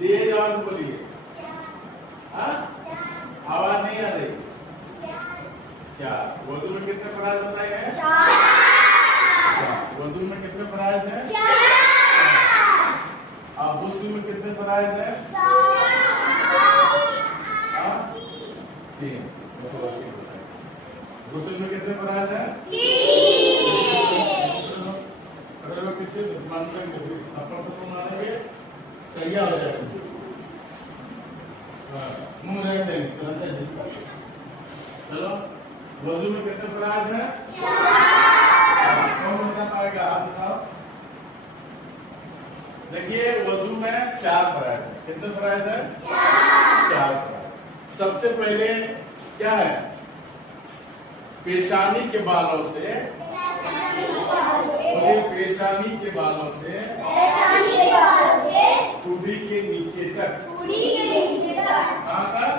तेज आवाज से बोलिए। आवाज नहीं आ रही। 4। वजू में कितने फराइज बताए हैं? 4। वजू में कितने फराइज हैं? 4। गुस्ल में कितने फराइज हैं? 3। गुस्ल में कितने फराइज हैं? 3। अगर लोग किसी मारेंगे तैयार हो जाएगा। मुंह रह देंगे। चलो, वजू में कितने फराइज हैं? 4। कौन बता पाएगा? आप बताओ। देखिए, वजू में 4 फराइज है। कितने फराइज है? 4 फराइज। सबसे पहले क्या है? पेशानी के बालों से, पेशानी के बालों से ठुड्डी के नीचे तक। कहाँ तक?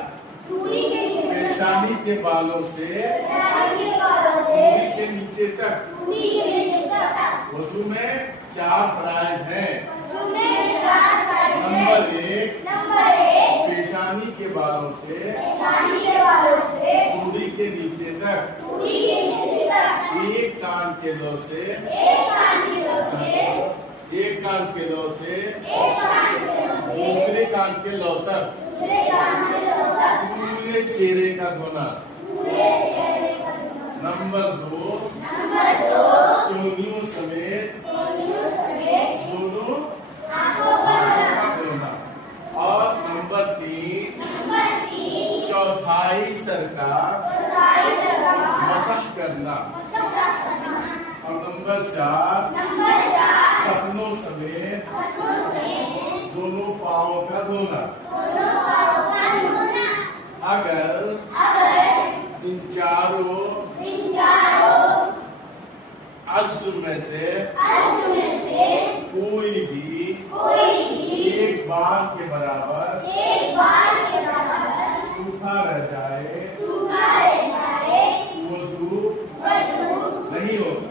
पेशानी के बालों से ठुड्डी के नीचे तक। वजू में 4 फराइज हैं। नंबर 1, पेशानी के बालों से ठुड्डी के नीचे तक। एक कान के लो से, एक कान के लो से दूसरे कान के लो तक पूरे चेहरे का धोना। नंबर 2, चोलियों समेत दोनों का धोना। और नंबर 3, चौथाई सर का मसह करना। और नंबर 4, टखनों समेत दोनों पाँव का धोना। अगर इन चारों अश्व में से कोई भी एक बार के बराबर सूखा रह जाए, वजू नहीं होगा।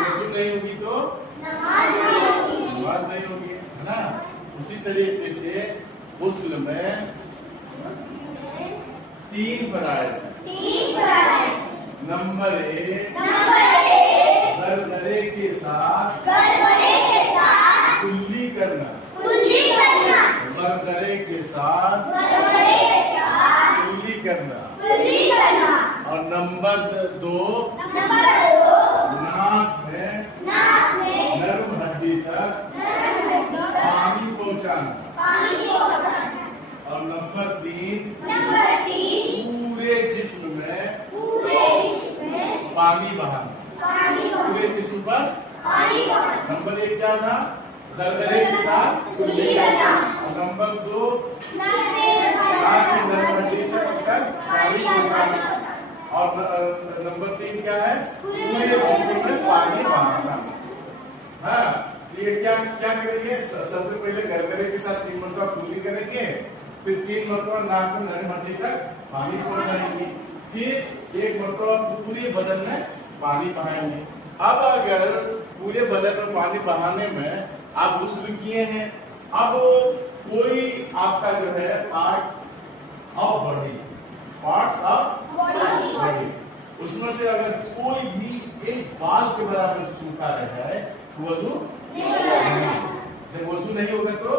वजू नहीं होगी तो नमाज नहीं होगी, है ना। उसी तरीके से गुस्ल में 3 फराइज है। नंबर 1, गरगरे के साथ कुल्ली करना। गरगरे के साथ कुल्ली करना। और नंबर 2, नाक में नर्म हड्डी तक पानी पहुंचाना। और नंबर 3, पूरे जिस्म में पानी बहाना। पूरे जिस्म पर नंबर 1 क्या था? गरगरे के साथ कुल्ली करना। और नंबर 2, नाक में नर्म हड्डी तक पानी पहुंचाना। और नंबर 3 क्या है? पूरे जिस्म में पानी बहाना। हाँ, ये क्या करेंगे? सबसे पहले गरगरे के साथ 3 मरतबा कुल्ली करेंगे, फिर 3 मरतबा नाक में नरम हड्डी तक पानी पहुंचाएंगे, फिर 1 मरतबा पूरे बदन में पानी बहाएंगे। अब अगर पूरे बदन में पानी बहाने में आप गुस्ल किए हैं, अब कोई आपका जो है पार्ट्स ऑफ बॉडी, उसमें से अगर कोई भी एक बाल के बराबर सूखा रह जाए, वजू जब वजू नहीं होगा तो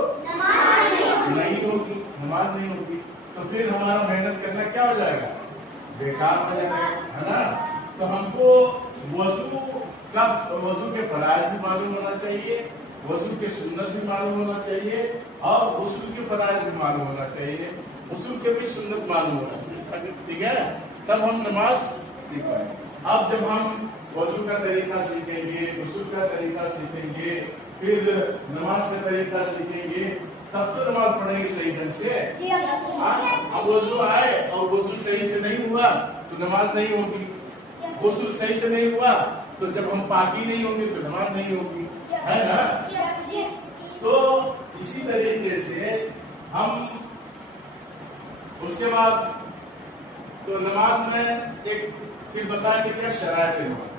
नहीं होगी, नमाज नहीं होगी। तो फिर हमारा मेहनत करना क्या हो जाएगा? बेकार हो जाएगा, है ना। तो हमको वजू के फराइज भी मालूम होना चाहिए, वजू के सुन्नत भी मालूम होना चाहिए, और गुस्ल के फराइज भी मालूम होना चाहिए, गुस्ल के भी सुन्नत मालूम होना चाहिए। ठीक है, तब हम नमाज सीख पाएंगे। अब जब हम वजू का तरीका सीखेंगे, गुस्ल का तरीका सीखेंगे, फिर नमाज का तरीका सीखेंगे, तब तो नमाज पढ़ेंगे सही ढंग से। अब वजू आए और वजू सही से नहीं हुआ तो नमाज नहीं होगी, गुस्ल सही से नहीं हुआ तो जब हम पाकी नहीं होंगे तो नमाज नहीं होगी, है ना। तो इसी तरीके से हम उसके बाद तो नमाज में एक फिर बताया क्या शरायत नमाज।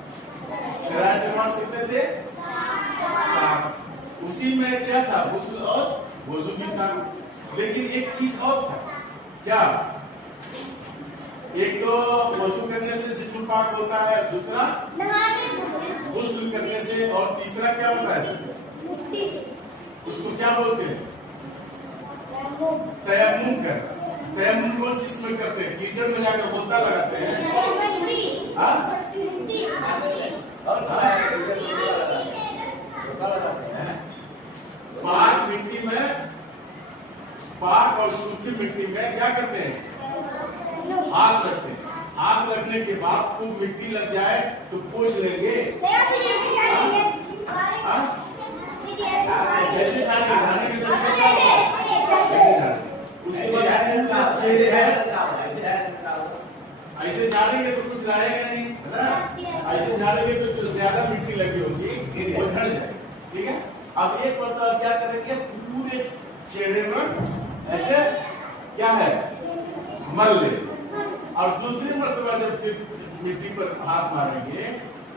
शरायत नमाज कितने थे? 7। उसी में क्या था, गुस्ल और वजू भी था। लेकिन एक चीज और था, क्या? एक तो वजू करने से जिस्म पाक होता है, दूसरा गुस्ल करने से, और तीसरा क्या होता है? उसको क्या बोलते हैं? तयम्मुम करना। तयम्मुम को जिसमें करते हैं, कीचड़ में जाकर गोता लगाते हैं। पाक मिट्टी में, पाक और सूखी मिट्टी में क्या करते हैं? हाथ रखते हैं। हाथ रखने के बाद खूब मिट्टी लग जाए तो पोंछ लेंगे। कैसे झाड़ेंगे? झाड़ने के उसके बाद ऐसे झाड़ेंगे तो कुछ रहेगा नहीं, है ना? ऐसे झाड़ेंगे तो जो ज्यादा मिट्टी लगी होगी वो झड़ जाएगी। ठीक है, अब एक मरतबा क्या करेंगे, पूरे चेहरे में ऐसे क्या है, मल ले, और दूसरी मरतबा जब फिर मिट्टी पर हाथ मारेंगे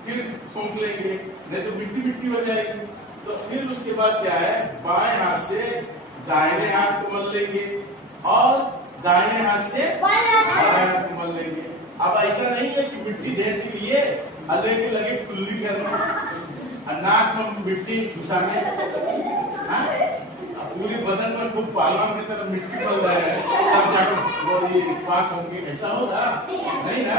फिर फूंक लेंगे, नहीं तो मिट्टी मिट्टी हो जाएगी। तो फिर उसके बाद क्या है, बाएं हाथ से दाहिने हाथ को मल लेंगे और दाहिने हाथ से बाएं हाथ को मल लेंगे। अब ऐसा नहीं है कि मिट्टी ढेर सी लिए अल्लाह के लगे कुल्ली करने, नाक में मिट्टी घुसाने, पूरी बदन में खूब पालवा की तरह मिट्टी पड़ रहा है, तब जाकर वो ये पाक होंगे, ऐसा होगा नहीं ना।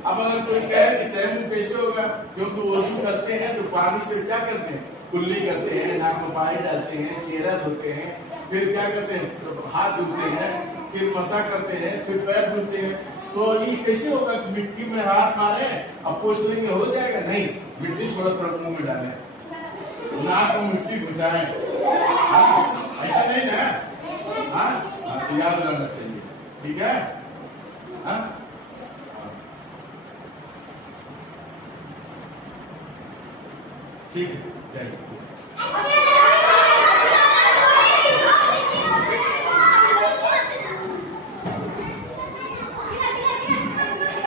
अब अगर कोई कहे कि तयम्मुम कैसे होगा, क्योंकि वजू करते हैं तो पानी से क्या करते हैं, कुल्ली करते हैं, नाक में पानी डालते हैं, चेहरा धोते हैं, फिर क्या करते हैं, तो हाथ धोते हैं, फिर मसा करते हैं, फिर पैर धोते हैं। तो ये कैसे होगा कि मिट्टी में हाथ मारे अब पोंछ लेंगे हो जाएगा? नहीं, मिट्टी थोड़ा थोड़ा मुंह में डाले, नाक में मिट्टी घुसाए, ऐसा नहीं ना। याद रहना चाहिए, ठीक है? ठीक है,